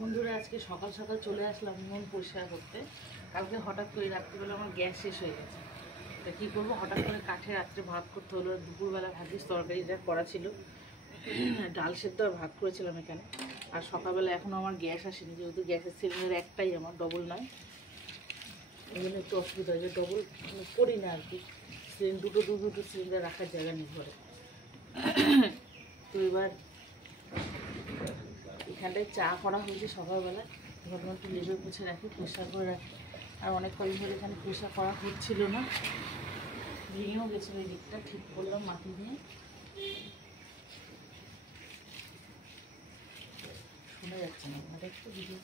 বন্ধুরা আজকে সকাল সকাল চলে আসলাম উনুন পরিষ্কার করতে। কালকে হঠাৎ করে রাত্রিবেলা আমার গ্যাস শেষ হয়ে গেছে, তা কী করবো, হঠাৎ করে কাঠে রাত্রে ভাত করতে হলো। দুপুরবেলা ভাজির তরকারি যা করা ছিল, ডাল সেদ্ধ আর ভাত করেছিলাম এখানে। আর সকালবেলা এখনও আমার গ্যাস আসেনি, যেহেতু গ্যাসের সিলিন্ডার একটাই আমার, ডবল নয়, এই জন্য একটু অসুবিধা হয়েছে। ডবল করি না আর কি, দুটো সিলিন্ডার রাখার জায়গা নেই ঘরে। তো এবার এখানটায় চা করা হয়েছে সকালবেলা, ভাবলাম একটু লেবে পুছে রাখি, পরিষ্কার করে রাখি। আর অনেক কদিন ধরে এখানে পরিষ্কার করা হচ্ছিল না, ভেঙেও গেছিলো, এই দিকটা ঠিক করলাম মাটি দিয়ে। শোনা যাচ্ছে না আমাদের একটু ভিডিও।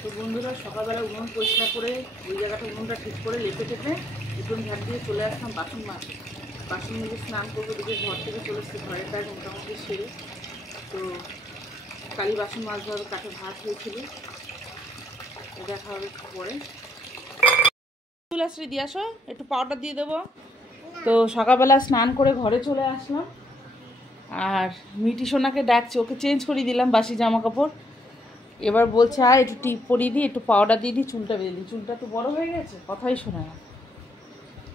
তো বন্ধুরা সকালবেলা উনুন পরিষ্কার করে ওই জায়গাটা উনুনটা ঠিক করে লেপে টেপে উঠোন ঝাড় দিয়ে চলে আসলাম বাসন মাজতে। বাসন মেজে স্নান করবো, দেখে ঘর থেকে চলে এসেছি, ঘরের কাজ মোটামুটি সেরে। তো কালি বাসন মাজতে হবে, কাঠে ভাত হয়েছিল, দেখা হবে পরে। তুলাশ্রী দিয়ে আসো, একটু পাউডার দিয়ে দেবো। তো সকালবেলা স্নান করে ঘরে চলে আসলাম, আর মিটি সোনাকে ডাকছে, ওকে চেঞ্জ করে দিলাম বাসি জামা কাপড়। এবার বলছে আর একটু টিপ পরিয়ে দিই, একটু পাউডার দিয়ে দিই, চুলটা বেঁধে দিই। চুলটা তো বড় হয়ে গেছে, কথাই শোনা না।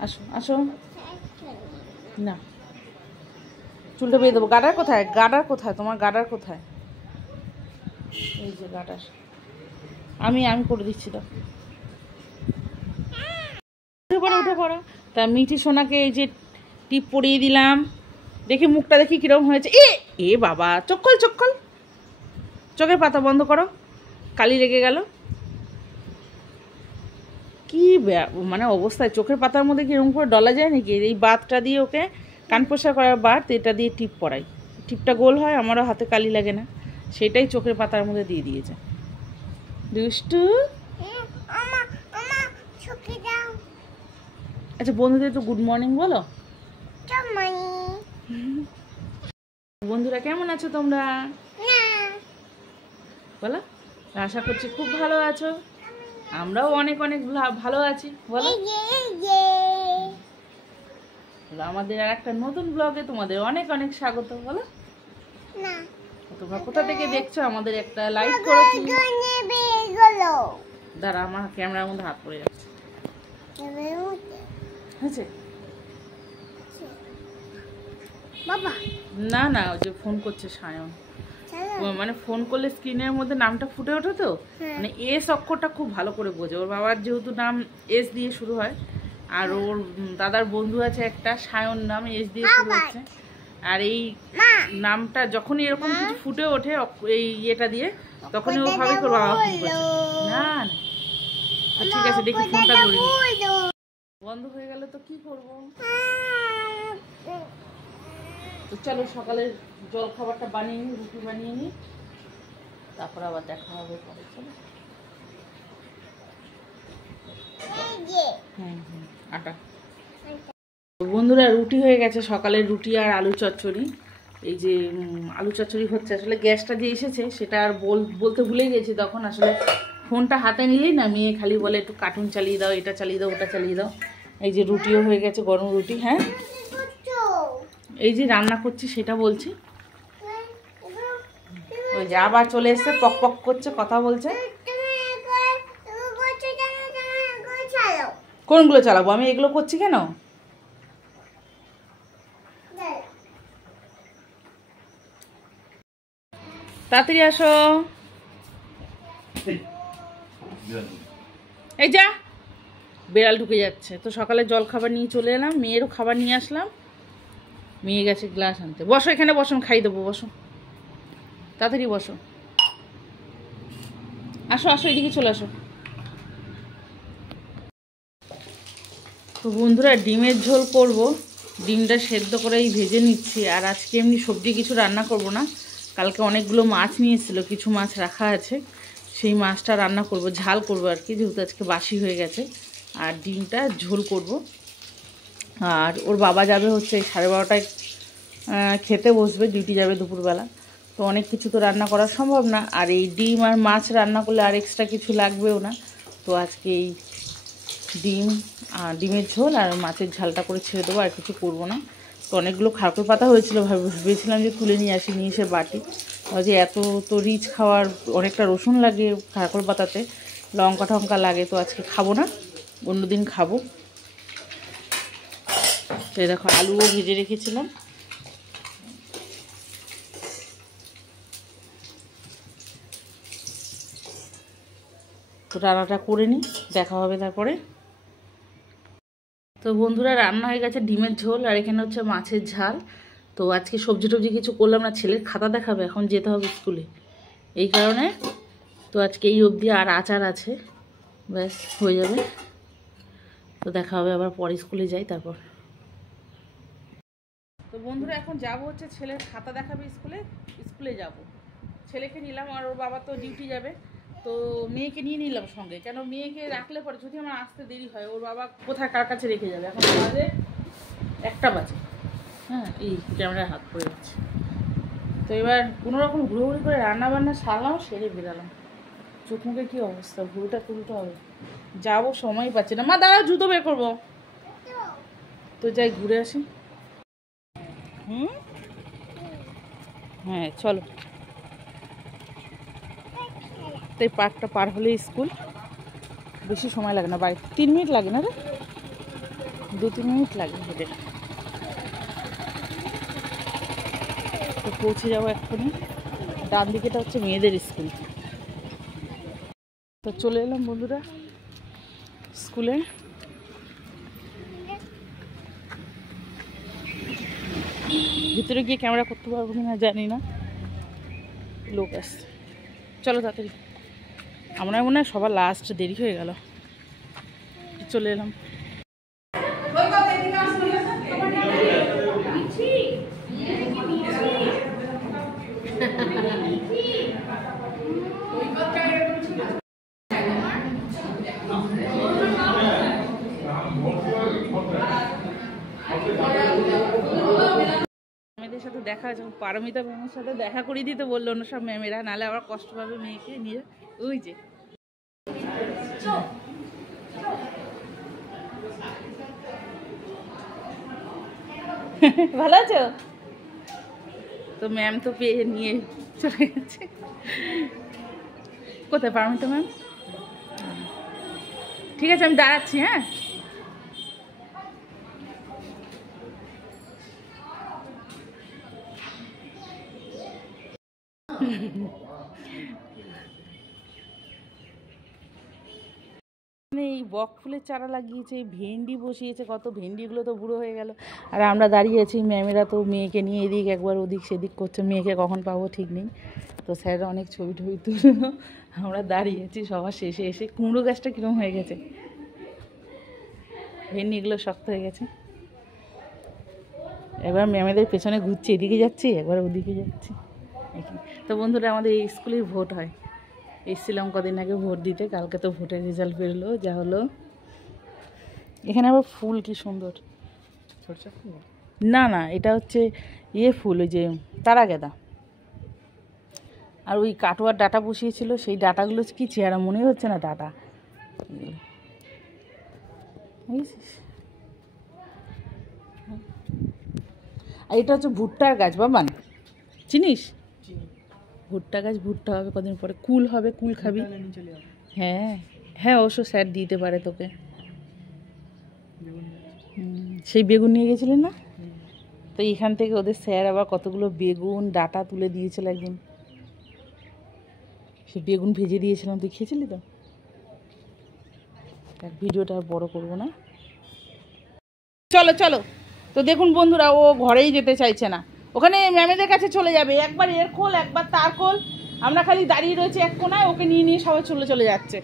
আসো আসো, না চুলটা বেঁধে দেবো। গাডার কোথায়, গাডার কোথায়, তোমার গাডার কোথায়? এই যে গাডার, আমি করে দিচ্ছি। তো উঠে পড়ো। তা মিঠি সোনাকে এই যে টিপ পরিয়ে দিলাম, দেখি মুখটা দেখি কিরকম হয়েছে। এ বাবা, চক্কল চোখের পাতা বন্ধ করো, কালি লেগে গেল। কি মানে অবস্থায়, চোখের পাতার মধ্যে কি এরকম করে ডলা যায় নাকি? এই বাতটা দিয়ে ওকে কান পরিষ্কার করার বাত, এটা দিয়ে টিপ পরাই, টিপটা গোল হয়, আমারও হাতে কালি লাগে না, সেটাই চোখের পাতার মধ্যে দিয়ে দিয়েছে। দুষ্টু। আচ্ছা বন্ধুদের একটু গুড মর্নিং বলো। বন্ধুরা কেমন আছো তোমরা বলো? আশা করছি খুব ভালো আছো, আমরাও অনেক ভালো আছি বলো। আমাদের আর একটা নতুন ব্লগে তোমাদের অনেক স্বাগত বলো। তোমরা কোথা থেকে দেখছো আমাদের একটা লাইক করো। দাঁড়া, আমার ক্যামেরার মধ্যে হাত পড়ে যাচ্ছে। হয়েছে না, ওই যে ফোন করছে সায়ন, মানে ফোন করলে স্ক্রিনের মধ্যে নামটা ফুটে ওঠে, তো মানে এস অক্ষরটা খুব ভালো করে বোঝে। ওর বাবার যেহেতু নাম এস দিয়ে শুরু হয়, আর ওর দাদার বন্ধু আছে একটা সায়ন নাম, এস দিয়ে শুরু হচ্ছে। আর এই নামটা যখনই এরকম কিছু ফুটে ওঠে এই ইয়েটা দিয়ে, তখনই ও ভাবে তোর বাবা ফোন করছে। না ঠিক আছে, দেখি ফোনটা ধরি, বন্ধ হয়ে গেলে তো কি করবো। তো চলো সকালের জল খাবারটা বানিয়ে নিই, রুটি বানিয়ে নিই, তারপর আবার দেখা হবে পরে। চলো আটা। বন্ধুরা রুটি হয়ে গেছে, সকালের রুটি আর আলু চচ্চড়ি। এই যে আলু চচ্চড়ি হচ্ছে, আসলে গ্যাসটা যে এসেছে সেটা আর বলতে ভুলে গেছি। তখন আসলে ফোনটা হাতে নিলেই না মেয়ে খালি বলে একটু কার্টুন চালিয়ে দাও, এটা চালিয়ে দাও, ওটা চালিয়ে দাও। এই যে রুটিও হয়ে গেছে, গরম রুটি। হ্যাঁ এই যে রান্না করছি সেটা বলছি। ওই যে আবার চলে এসছে, পক করছে, কথা বলছে। কোনগুলো চালাবো, আমি এগুলো করছি কেন? তাড়াতাড়ি আসো, এই যা বেড়াল ঢুকে যাচ্ছে। তো সকালে জল খাবার নিয়ে চলে এলাম, মেয়েরও খাবার নিয়ে আসলাম। মেয়ে গেছে গ্লাস আনতে। বসো এখানে, বসো, খাই দেবো, বসো, তাড়াতাড়ি বসো। আসো এদিকে চলে আসো। তো বন্ধুরা ডিমের ঝোল করব, ডিমটা সেদ্ধ করেই ভেজে নিচ্ছি। আর আজকে এমনি সবজি কিছু রান্না করব না, কালকে অনেকগুলো মাছ নিয়েছিল, কিছু মাছ রাখা আছে, সেই মাছটা রান্না করব, ঝাল করব আর কি, যেহেতু আজকে বাসি হয়ে গেছে। আর ডিমটা ঝোল করব। আর ওর বাবা যাবে হচ্ছে 12:30টায় খেতে বসবে, ডিউটি যাবে দুপুরবেলা। তো অনেক কিছু তো রান্না করা সম্ভব না, আর এই ডিম আর মাছ রান্না করলে আর এক্সট্রা কিছু লাগবেও না। তো আজকে এই ডিমের ঝোল আর মাছের ঝালটা করে ছেড়ে দেবো, আর কিছু করবো না। তো অনেকগুলো খারকুর পাতা হয়েছিল, ভেবেছিলাম যে তুলে নিয়ে আসি, নিয়ে এসে বাটি, যে এত তো রিচ খাওয়ার অনেকটা রসুন লাগে কাঁকরোল পাতাতে, লঙ্কা টঙ্কা লাগে, তো আজকে খাবো না, অন্যদিন খাবো। তো দেখো আলুও ভেজে রেখেছিলাম। তো রান্নাটা করে নিই, দেখা হবে তারপরে। তো বন্ধুরা রান্না হয়ে গেছে ডিমের ঝোল, আর এখানে হচ্ছে মাছের ঝাল। তো আজকে সবজি টবজি কিছু করলাম না, ছেলের খাতা দেখাবে, এখন যেতে হবে স্কুলে, এই কারণে। তো আজকে এই অবধি, আর আচার আছে, ব্যাস হয়ে যাবে। তো দেখা হবে আবার পরে, স্কুলে যাই তারপর। তো বন্ধুরা এখন যাব হচ্ছে ছেলের খাতা দেখাবে স্কুলে যাব। ছেলেকে নিলাম, আর ওর বাবা তো ডিউটি যাবে, তো মেয়েকে নিয়ে নিলাম সঙ্গে। কেন মেয়েকে রাখলে পরে যদি আমার আসতে দেরি হয়, ওর বাবা কোথায় কার কাছে রেখে যাবে। এখন বাজে 1টা বাজে। হ্যাঁ, এই ক্যামেরায় হাত পড়ে যাচ্ছে। তো এবার কোনোরকম ঘুরোঘুরি করে রান্না বান্না সারলাম, সেরে বেরালাম। চোখ মুখে কী অবস্থা, ঘুরোটা তুলতে হবে, যাবো সময় পাচ্ছি না। মা দাঁড়াও, জুতো বের করবো। তো যাই ঘুরে আসি। হ্যাঁ চলো। তো এই পার্কটা পার হলে স্কুল, বেশি সময় লাগে না, বাড়ি 3 মিনিট লাগে না রে, 2-3 মিনিট লাগে হেঁটে। তো পৌঁছে যাবো এক্ষুনি। ডান দিকেটা হচ্ছে মেয়েদের স্কুল। তো চলে এলাম বন্ধুরা স্কুলে। ভিতরে গিয়ে ক্যামেরা করতে পারবো কিনা জানি না, লোক আসছে। চলো তাড়াতাড়ি, আমরা মনে হয় সবার লাস্ট, দেরি হয়ে গেল। চলে এলাম। মেয়েদের সাথে দেখা হয়েছে, পারমিতা ম্যামের সাথে দেখা করিয়ে দিতে বললো অন্য সব ম্যামেরা, নাহলে আবার কষ্ট পাবে মেয়েকে নিয়ে। ওই যে ভালো আছো? তো ম্যাম তো পেয়ে নিয়ে চলে গেছে। কোথায় পারমিতা ম্যাম? ঠিক আছে, আমি দাঁড়াচ্ছি। হ্যাঁ, এই বক ফুলের চারা লাগিয়েছে, ভেন্ডি বসিয়েছে, কত ভেন্ডিগুলো তো বুড়ো হয়ে গেল। আর আমরা দাঁড়িয়ে আছি, ম্যামেরা তো মেয়েকে নিয়ে এদিক একবার ওদিক সেদিক করছে, মেয়েকে কখন পাবো ঠিক নেই। তো স্যাররা অনেক ছবি টবি তুললো, আমরা দাঁড়িয়ে আছি। সবার শেষে এসে কুমড়ো গাছটা কীরকম হয়ে গেছে, ভেন্ডিগুলো শক্ত হয়ে গেছে। এবার ম্যামেদের পেছনে ঘুরছি, এদিকে যাচ্ছি একবার ওদিকে যাচ্ছি। তো বন্ধুরা আমাদের এই স্কুলেই ভোট হয়, এসেছিলাম কদিন আগে ভোট দিতে। কালকে তো ভোটের রেজাল্ট বেরোলো, যা হলো। এখানে আবার ফুল কি সুন্দর, না না এটা হচ্ছে ফুল, ওই যে তারা গেঁদা। আর ওই কাটোয়ার ডাটা বসিয়েছিল, সেই ডাটাগুলো কি চেহারা মনে হচ্ছে না ডাটা। আর এটা হচ্ছে ভুট্টার গাছ, বাবান চিনিস? ভুট্টা গাছ, ভুট্টা হবে কদিন পরে, কুল হবে, কুল খাবি। হ্যাঁ হ্যাঁ, অবশ্য স্যার দিতে পারে তোকে। সেই বেগুন নিয়ে গেছিলেন না? তো এখান থেকে ওদের স্যার আবার কতগুলো বেগুন ডাটা তুলে দিয়েছিল একদিন, সে বেগুন ভেজে দিয়েছিলাম, তুই খেয়েছিলি তো। ভিডিওটা আর বড় করবো না, চলো চলো। তো দেখুন বন্ধুরা, ও ঘরেই যেতে চাইছে না, ওখানে ম্যামেদের কাছে চলে যাবে। একবার এর খোল, একবার তার খোল, আমরা খালি দাঁড়িয়ে রয়েছে এক কোনায়, ওকে নিয়ে নিয়ে সবাই চলে যাচ্ছে।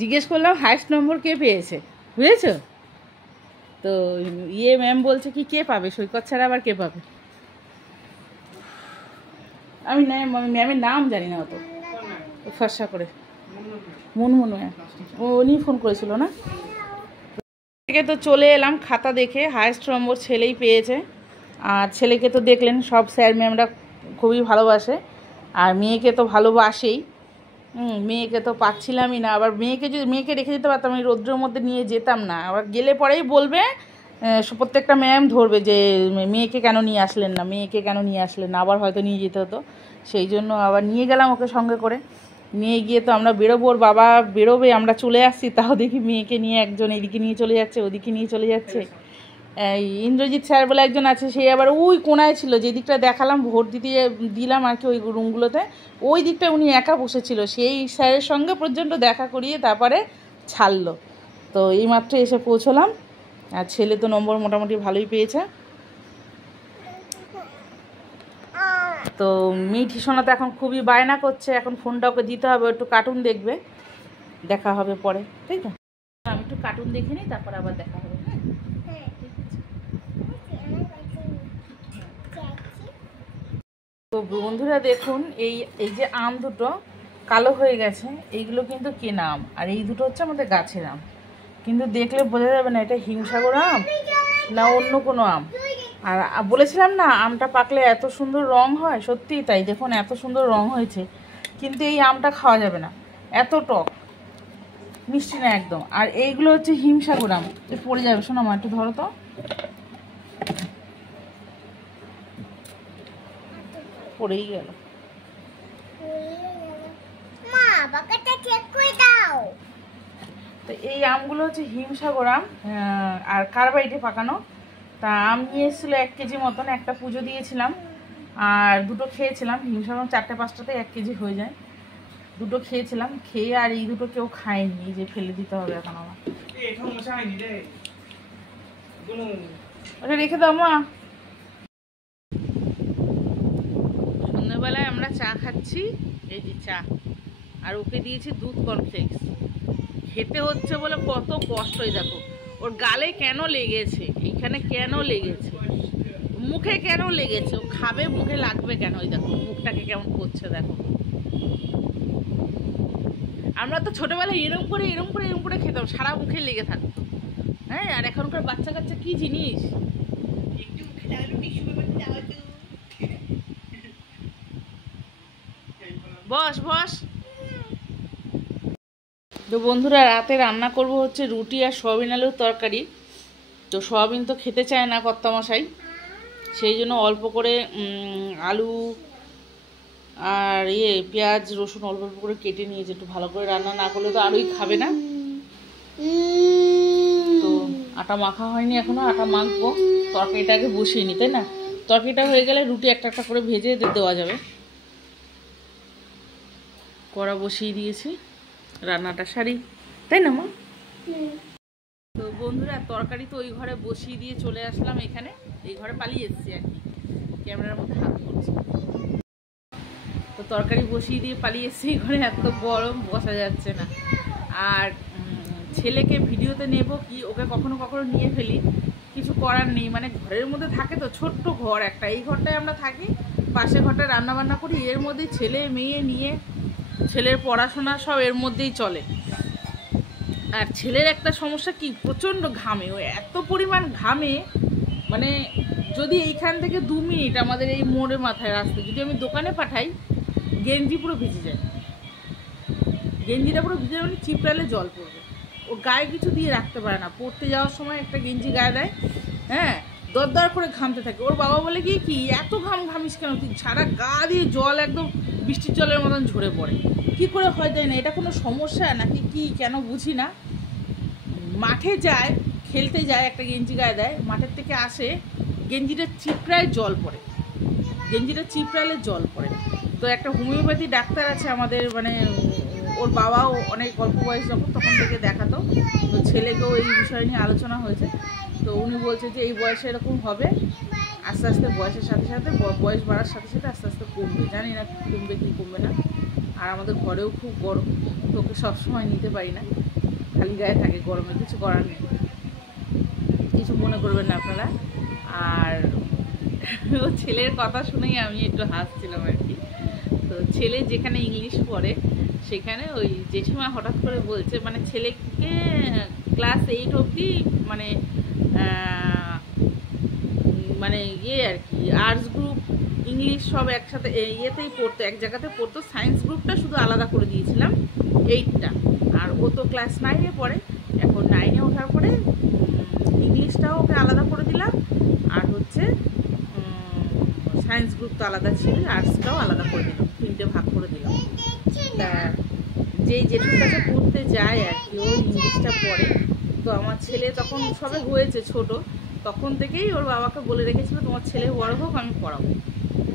জিজ্ঞেস করলাম হাইস্ট নম্বর কে পেয়েছে, বুঝেছো? তো ম্যাম বলছে কি কে পাবে, সৈকত ছাড়া আবার কে পাবে। আমি ম্যামের নাম জানি না অত, ফর্সা করে মুনমুন ম্যাম, উনি ফোন করেছিল না। থেকে তো চলে এলাম খাতা দেখে, হাইস্ট নম্বর ছেলেই পেয়েছে। আর ছেলেকে তো দেখলেন, সব স্যার ম্যামরা খুবই ভালোবাসে, আর মেয়েকে তো ভালোবাসেই। মেয়েকে তো পাচ্ছিলামই না, আবার মেয়েকে রেখে যেতে পারতাম, আমি রৌদ্রের মধ্যে নিয়ে যেতাম না। আবার গেলে পরেই বলবে প্রত্যেকটা ম্যাম ধরবে যে মেয়েকে কেন নিয়ে আসলেন না, মেয়েকে কেন নিয়ে আসলেন না, আবার হয়তো নিয়ে যেতে হতো। সেই জন্য আবার নিয়ে গেলাম ওকে সঙ্গে করে। নিয়ে গিয়ে তো আমরা বেরোবো, ওর বাবা বেরোবে, আমরা চলে আসছি, তাও দেখি মেয়েকে নিয়ে একজন এদিকে নিয়ে চলে যাচ্ছে, ওদিকে নিয়ে চলে যাচ্ছে। ইন্দ্রজিৎ স্যার বলে একজন আছে, সে আবার ওই কোনায় ছিল, যে দিকটা দেখালাম ভোট দিলাম আর কি ওই রুমগুলোতে, ওই দিকটা উনি একা বসেছিল। সেই স্যারের সঙ্গে পর্যন্ত দেখা করিয়ে তারপরে ছাড়লো। তো এইমাত্র এসে পৌঁছলাম। আর ছেলে তো নম্বর মোটামুটি ভালোই পেয়েছে। তো মিঠি সোনা তো এখন খুবই বায়না করছে, এখন ফোনটা ওকে দিতে হবে, একটু কার্টুন দেখবে, দেখা হবে পরে, ঠিক আছে? আমি একটু কার্টুন দেখে নিই, তারপর আবার দেখা হবে। তো বন্ধুরা দেখুন, এই যে আম দুটো কালো হয়ে গেছে, এইগুলো কিন্তু কেনা আম, আর এই দুটো হচ্ছে আমাদের গাছের আম। কিন্তু দেখলে বোঝা যাবে না এটা হিমসাগর আম না অন্য কোনো আম। আর বলেছিলাম না আমটা পাকলে এত সুন্দর রং হয়, সত্যিই তাই। দেখুন এত সুন্দর রং হয়েছে, কিন্তু এই আমটা খাওয়া যাবে না, এত টক, মিষ্টি না একদম। আর এইগুলো হচ্ছে হিমসাগর আম। পড়ে যাবে, শোনো মা একটু ধরো তো, পড়েই গেল। তো এই আমগুলো হচ্ছে হিমসাগর আম, আর কার্বাইডে পাকানো। তা আম নিয়ে এসেছিলো 1 কেজি মতন, একটা পুজো দিয়েছিলাম আর দুটো খেয়েছিলাম। হিমসাগর 4-5টাতে 1 কেজি হয়ে যায়। দুটো খেয়েছিলাম, খেয়ে আর এই দুটো কেউ খায়নি, এই যে ফেলে দিতে হবে এখন আমার। ওটা রেখে দাও মা। সন্ধ্যাবেলায় আমরা চা খাচ্ছি, এই যে চা, আর ওকে দিয়েছি দুধ কর্নফ্লেক্স। খেতে হচ্ছে বলে কত কষ্টই, দেখো ওর গালে কেন লেগেছে, এইখানে কেন লেগেছে, মুখে কেন লেগেছে, ও খাবে মুখে লাগবে কেন, ওই দেখো মুখটাকে কেমন করছে দেখো। আমরা তো ছোটবেলায় এরম করে খেতাম, সারা মুখে লেগে থাকতো। হ্যাঁ, আর এখনকার বাচ্চা কাচ্চা কি জিনিস, বস বস। তো বন্ধুরা রাতে রান্না করব হচ্ছে রুটি আর সয়াবিন আলুর তরকারি। তো সয়াবিন তো খেতে চায় না কর্তামশাই, সেই জন্য অল্প করে আলু আর পেঁয়াজ রসুন অল্প অল্প করে কেটে নিয়েছে। একটু ভালো করে রান্না না করলে তো আলুই খাবে না। তো আটা মাখা হয়নি এখনো, আটা মাখবো, তরকারিটাকে বসিয়ে নি, তাই না? তরকারিটা হয়ে গেলে রুটি একটা একটা করে ভেজে দেওয়া যাবে। কড়া বসিয়ে দিয়েছি, রান্নাটা সারি, তাই না মা? তো বন্ধুরা তরকারি তো ওই ঘরে বসিয়ে দিয়ে চলে আসলাম, এখানে এই ঘরে পালিয়ে এসেছি আর কি, ক্যামেরার মধ্যে হাত করছি। তো তরকারি বসিয়ে দিয়ে পালিয়ে এসেছি এই ঘরে, এত গরম বসা যাচ্ছে না। আর ছেলেকে ভিডিওতে নেব কি, ওকে কখনো কখনো নিয়ে ফেলি, কিছু করার নেই। মানে ঘরের মধ্যে থাকে তো, ছোট্ট ঘর একটা, এই ঘরটায় আমরা থাকি, পাশে ঘরটায় রান্নাবান্না করি, এর মধ্যেই ছেলে মেয়ে নিয়ে, ছেলের পড়াশোনা সব এর মধ্যেই চলে। আর ছেলের একটা সমস্যা কি, প্রচণ্ড ঘামে, ও এত পরিমাণ ঘামে, মানে যদি এইখান থেকে 2 মিনিট আমাদের এই মোড়ে মাথায় রাস্তায় যদি আমি দোকানে পাঠাই, গেঞ্জি পুরো ভিজে যায়, গেঞ্জিটা পুরো ভিজে মানে চিপড়ালে জল পড়বে। ও গায়ে কিছু দিয়ে রাখতে পারে না, পড়তে যাওয়ার সময় একটা গেঞ্জি গায়ে দেয়, হ্যাঁ, দরদর করে ঘামতে থাকে। ওর বাবা বলে কি এত ঘামিস কেন তুই, সারা গা দিয়ে জল একদম বৃষ্টির জলের মতন ঝরে পড়ে, কি করে হয় যায় না, এটা কোনো সমস্যা নাকি কি কেন বুঝি না। মাঠে যায়, খেলতে যায়, একটা গেঞ্জি গায়ে দেয়, মাঠের থেকে আসে, গেঞ্জিটা চিপড়ায় জল পড়ে, গেঞ্জিটা চিপড়ালে জল পড়ে। তো একটা হোমিওপ্যাথি ডাক্তার আছে আমাদের, মানে ওর বাবাও অনেক অল্প বয়স যখন তখন থেকে দেখাতো, তো ছেলেকেও এই বিষয় নিয়ে আলোচনা হয়েছে। তো উনি বলছে যে এই বয়সে এরকম হবে, আস্তে আস্তে বয়সের সাথে সাথে, বয়স বাড়ার সাথে সাথে আস্তে আস্তে কমবে, জানি না কমবে কি কমবে না। আর আমাদের ঘরেও খুব গরম, তোকে সবসময় নিতে পারি না, খালি গায়ে থাকে গরমে, কিছু করার নেই, কিছু মনে করবেন না আপনারা। আর ও ছেলের কথা শুনেই আমি একটু হাসছিলাম আর কি। তো ছেলে যেখানে ইংলিশ পড়ে সেখানে ওই জেঠিমা হঠাৎ করে বলছে, মানে ছেলেকে ক্লাস 8 অবধি মানে মানে আর কি আর্টস গ্রুপ ইংলিশ সব একসাথে ইয়েতেই পড়তো, এক জায়গাতে পড়তো। সায়েন্স গ্রুপটা শুধু আলাদা করে দিয়েছিলাম 8টা। আর ও তো ক্লাস 9-এ পড়ে, এখন 9-এ ওঠার পরে ইংলিশটাও ওকে আলাদা করে দিলাম, আর হচ্ছে সায়েন্স গ্রুপ তো আলাদা ছিল, আর্টসটাও আলাদা করে দিলাম, 3টে ভাগ করে দিলাম। তা যেই জেঠুর কাছে পড়তে যায় আর কি, ওর ইংলিশটা পড়ে। তো আমার ছেলে তখন সবে হয়েছে ছোট, তখন থেকেই ওর বাবাকে বলে রেখেছিল তোমার ছেলে বড় হোক আমি পড়াবো।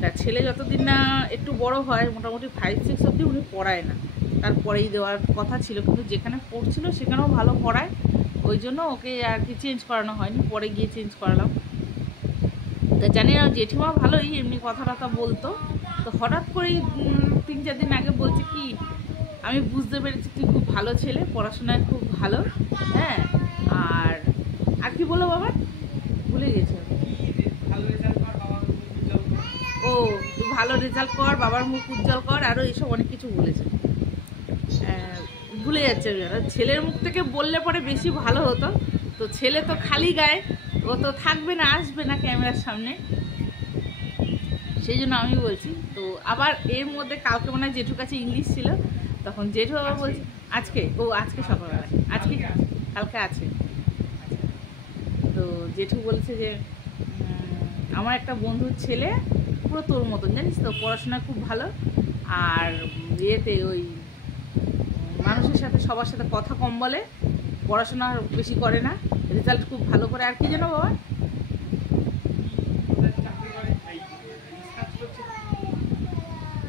তার ছেলে যতদিন না একটু বড় হয়, মোটামুটি 5-6 অবধি উনি পড়ায় না, তারপরেই দেওয়ার কথা ছিল, কিন্তু যেখানে পড়ছিল সেখানেও ভালো পড়ায়, ওই জন্য ওকে আর কি চেঞ্জ করানো হয়নি, পরে গিয়ে চেঞ্জ করালাম। তা জানি না জেঠিমা ভালোই এমনি কথা টথা বলতো। তো হঠাৎ করেই 3-4 দিন আগে বলছে কি, আমি বুঝতে পেরেছি তুই খুব ভালো ছেলে, পড়াশোনায় খুব ভালো, হ্যাঁ, আর আর কি বলো বাবা, ভুলে গেছে। ও তুই ভালো রেজাল্ট কর, বাবার মুখ উজ্জ্বল কর, আরও এইসব অনেক কিছু বলেছে। ভুলে যাচ্ছে, ছেলের মুখ থেকে বললে পরে বেশি ভালো হতো। তো ছেলে তো খালি গায়ে, ও তো থাকবে না, আসবে না ক্যামেরার সামনে, সেই জন্য আমি বলছি। তো আবার এর মধ্যে কালকে মনে হয় জেঠুর কাছে ইংলিশ ছিল, তখন জেঠু আবার বলছে আজকে সকালবেলায়, আজকে কালকে আছে। তো জেঠু বলছে যে আমার একটা বন্ধুর ছেলে পুরো তোর মতন, জানিস তো, পড়াশোনা খুব ভালো, আর ইয়েতে ওই মানুষের সাথে সবার সাথে কথা কম বলে, পড়াশোনা বেশি করে না, রেজাল্ট খুব ভালো করে। আর কি যেন বাবা,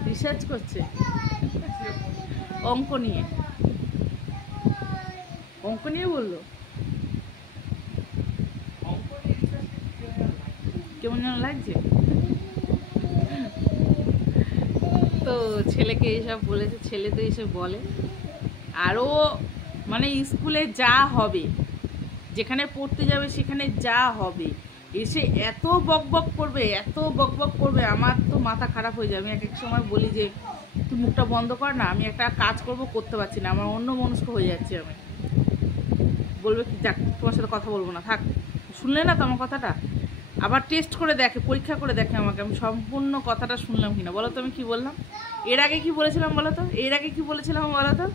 রিসার্চ করছে অঙ্ক নিয়ে বললো, কেমন যেন লাগছে। তো ছেলেকে এইসব বলেছে, ছেলে তো এসে বলে, আরও মানে স্কুলে যা হবে, যেখানে পড়তে যাবে সেখানে যা হবে, এসে এত বকবক করবে, আমার তো মাথা খারাপ হয়ে যাবে। আমি এক সময় বলি যে তুই মুখটা বন্ধ কর না, আমি একটা কাজ করতে পারছি না, আমার অন্য মনস্ক হয়ে যাচ্ছে। আমি বলবে কি, যাক তোমার সাথে কথা বলবো না, থাক। শুনলে না তো আমার কথাটা, আবার টেস্ট করে দেখে, পরীক্ষা করে দেখে আমাকে, আমি সম্পূর্ণ কথাটা শুনলাম কিনা। বলো তো আমি কি বললাম, এর আগে কি বলেছিলাম বলো তো,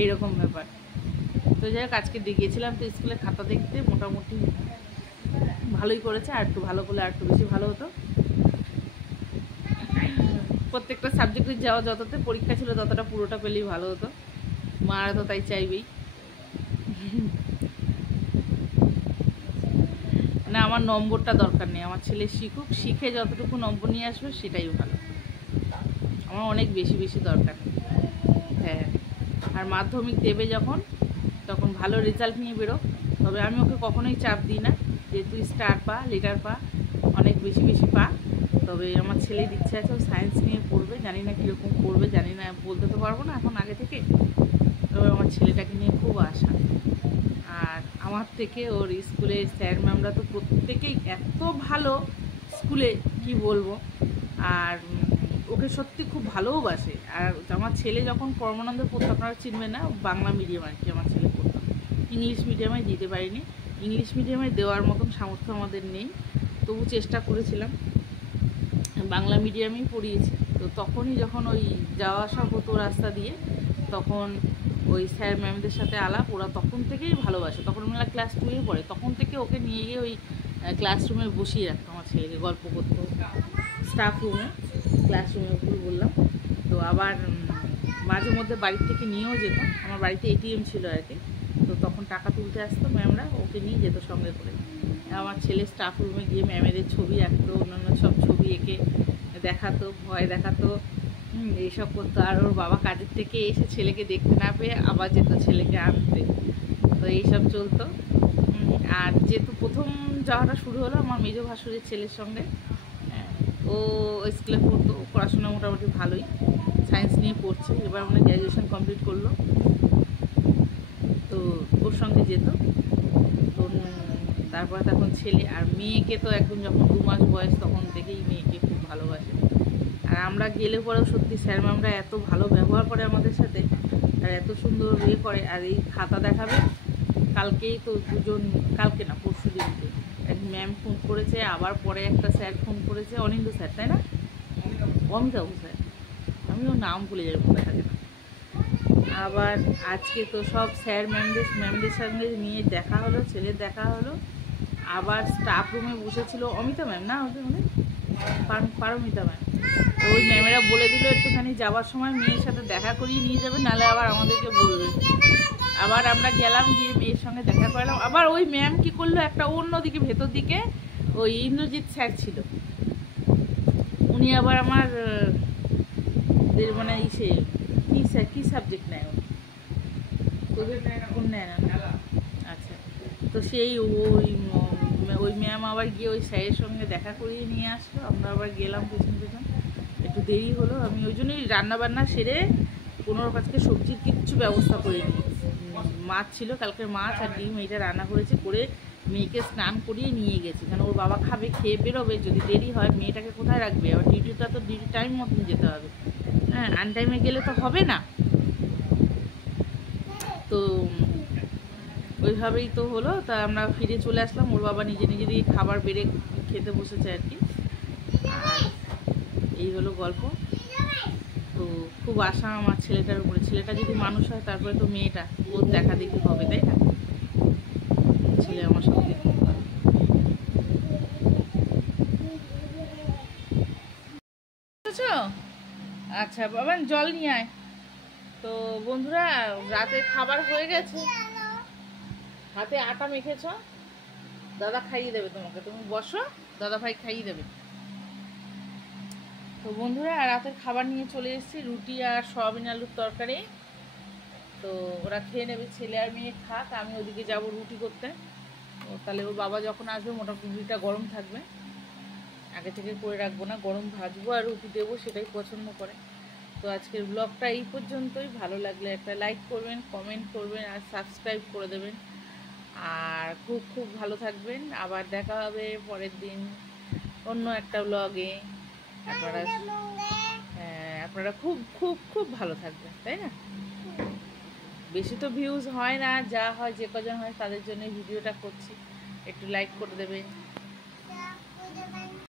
এইরকম ব্যাপার। তো যাই হোক, আজকে গিয়েছিলাম তো স্কুলে খাতা দেখতে, মোটামুটি ভালোই করেছে, আর একটু ভালো করলে আর একটু বেশি ভালো হতো। প্রত্যেকটা সাবজেক্টে যাওয়া, যততে পরীক্ষা ছিল ততটা পুরোটা পেলেই ভালো হতো, মারা তো তাই চাইবেই। না, আমার নম্বরটা দরকার নেই, আমার ছেলে শিখুক, শিখে যতটুকু নম্বর নিয়ে আসবে সেটাই ভালো, আমার অনেক বেশি দরকার। হ্যাঁ, আর মাধ্যমিক দেবে যখন, তখন ভালো রেজাল্ট নিয়ে বেরো। তবে আমি ওকে কখনোই চাপ দিই না যে তুই স্টার পা, লেটার পা, অনেক বেশি পা। তবে আমার ছেলের ইচ্ছা আছে ও সায়েন্স নিয়ে পড়বে, জানি না কীরকম পড়বে, জানি না, বলতে তো পারবো না এখন আগে থেকে। তবে আমার ছেলেটাকে নিয়ে খুব আশা। আর আমার থেকে ওর স্কুলের স্যার ম্যামরা তো প্রত্যেকেই এত ভালো স্কুলে, কি বলবো। আর ওকে সত্যি খুব ভালোবাসে। আর আমার ছেলে যখন পরমানন্দে পড়তো, আপনারা চিনবেন না, বাংলা মিডিয়াম আর কি আমার ছেলে পড়তো, ইংলিশ মিডিয়ামে দিতে পারিনি, ইংলিশ মিডিয়ামে দেওয়ার মতন সামর্থ্য আমাদের নেই, তবু চেষ্টা করেছিলাম, বাংলা মিডিয়ামেই পড়িয়েছি। তো তখনই যখন ওই যাওয়া আসা হতো রাস্তা দিয়ে, তখন ওই স্যার ম্যামদের সাথে আলাপ, ওরা তখন থেকেই ভালোবাসে। তখন আমরা ক্লাস 2-এ পড়ে, তখন থেকে ওকে নিয়ে গিয়ে ওই ক্লাসরুমে বসিয়ে রাখতো আমার ছেলেকে, গল্প করতো, স্টাফ রুমে, ক্লাসরুমে ভুল বললাম। তো আবার মাঝে মধ্যে বাড়ির থেকে নিয়েও যেত, আমার বাড়িতে এটিএম ছিল আর কি, তো তখন টাকা তুলতে আসতো ম্যামরা, ওকে নিয়ে যেত সঙ্গে করে। আমার ছেলে স্টাফ রুমে গিয়ে ম্যামেদের ছবি আঁকতো, অন্যান্য সব ছবি এঁকে দেখাতো, ভয় দেখাতো, এইসব করতো। আর ওর বাবা কাজের থেকে এসে ছেলেকে দেখতে না পেয়ে আবার যেত ছেলেকে আনতে, তো এইসব চলতো। আর যেহেতু প্রথম যাওয়াটা শুরু হলো আমার মেজো ভাসুরের ছেলের সঙ্গে, ও স্কুলে পড়তো, পড়াশোনা মোটামুটি ভালোই, সায়েন্স নিয়ে পড়ছে, এবার মানে গ্র্যাজুয়েশন কমপ্লিট করলো। তো ওর সঙ্গে যেত। তো তারপরে তখন ছেলে আর মেয়েকে তো একদম যখন 2 মাস বয়স তখন থেকেই মেয়েকে খুব ভালোবাসে। আর আমরা গেলে পরেও সত্যি স্যার ম্যামরা এত ভালো ব্যবহার করে আমাদের সাথে, আর এত সুন্দর ইয়ে করে। আর এই খাতা দেখাবে, কালকেই তো কালকে না পরশু দিনকে এক ম্যাম ফোন করেছে, আবার পরে একটা স্যার ফোন করেছে, অনিন্দ স্যার তাই না, অমিতাভ স্যার, আমি ওর নাম ভুলে যাই, মনে থাকে না। আবার আজকে তো সব স্যার ম্যামদের সঙ্গে নিয়ে দেখা হলো, ছেলের দেখা হলো। আবার স্টাফ রুমে বসেছিল অমিতা ম্যাম, না ওদের মানে পারমিতা ম্যাম। তো ওই ম্যামেরা বলে দিল একটুখানি যাওয়ার সময় মেয়ের সাথে দেখা করিয়ে নিয়ে যাবে, নাহলে আবার আমাদেরকে বলবে। আবার আমরা গেলাম, গিয়ে মেয়ের সঙ্গে দেখা করলাম। আবার ওই ম্যাম কি করলো, একটা অন্যদিকে ভেতর দিকে ওই ইন্দ্রজিৎ স্যার ছিল, উনি আবার আমার মানে ইসে কি স্যার কি সাবজেক্ট নেয় তোদের নেয় না? আচ্ছা, তো সেই ওই ম্যাম আবার গিয়ে ওই স্যারের সঙ্গে দেখা করিয়ে নিয়ে আসলো। আমরা আবার গেলাম পেছন পেছন, একটু দেরি হলো। আমি ওই জন্যই রান্নাবান্না সেরে কোনোর কাছকে সবজির কিচ্ছু ব্যবস্থা করে নিয়েছি। মাছ ছিল কালকের, মাছ আর ডিম এইটা রান্না করেছি, করে মেয়েকে স্নান করিয়ে নিয়ে গেছি, কারণ ওর বাবা খাবে, খেয়ে বেরোবে। যদি দেরি হয় মেয়েটাকে কোথায় রাখবে? আবার ডিউটিটা তো ডিউটি টাইম মতন যেতে হবে, হ্যাঁ, আনটাইমে গেলে তো হবে না। তো ওইভাবেই তো হলো। তা আমরা ফিরে চলে আসলাম, ওর বাবা নিজে নিজেরই খাবার বেড়ে খেতে বসেছে আর কি। আর এই হলো গল্প। তো খুব আশা আমার ছেলেটার উপরে, ছেলেটা যদি মানুষ হয় তারপরে তো মেয়েটা ওর দেখা দেখি হবে, তাই না? ছেলে আমার সঙ্গে খুব ভালো। আচ্ছা বাবা, জল নিয়ে আয়। তো বন্ধুরা, রাতে খাবার হয়ে গেছে, হাতে আটা মেখেছ, দাদা খাইয়ে দেবে তোমাকে, তুমি বসো, দাদা ভাই খাইয়ে দেবে। তো বন্ধুরা, রাতের খাবার নিয়ে চলে এসেছি, রুটি আর সয়াবিন আলুর তরকারি। তো ওরা খেয়ে নেবে, ছেলে আর মেয়ে খাক, আমি ওদিকে যাব রুটি করতে। তো তাহলে ওর বাবা যখন আসবে মোটামুটি রুটিটা গরম থাকবে, আগে থেকে করে রাখবো না, গরম ভাজবো আর রুটি দেবো, সেটাই পছন্দ করে। তো আজকের ব্লগটা এই পর্যন্তই। ভালো লাগলে একটা লাইক করবেন, কমেন্ট করবেন আর সাবস্ক্রাইব করে দেবেন। আর খুব খুব ভালো থাকবেন। আবার দেখা হবে পরের দিন অন্য একটা ব্লগে। আপনারা আপনারা খুব খুব খুব ভালো থাকবেন, তাই না? বেশি তো ভিউজ হয় না, যা হয় যে কজন হয় তাদের জন্য ভিডিওটা করছি, একটু লাইক করে দেবেন।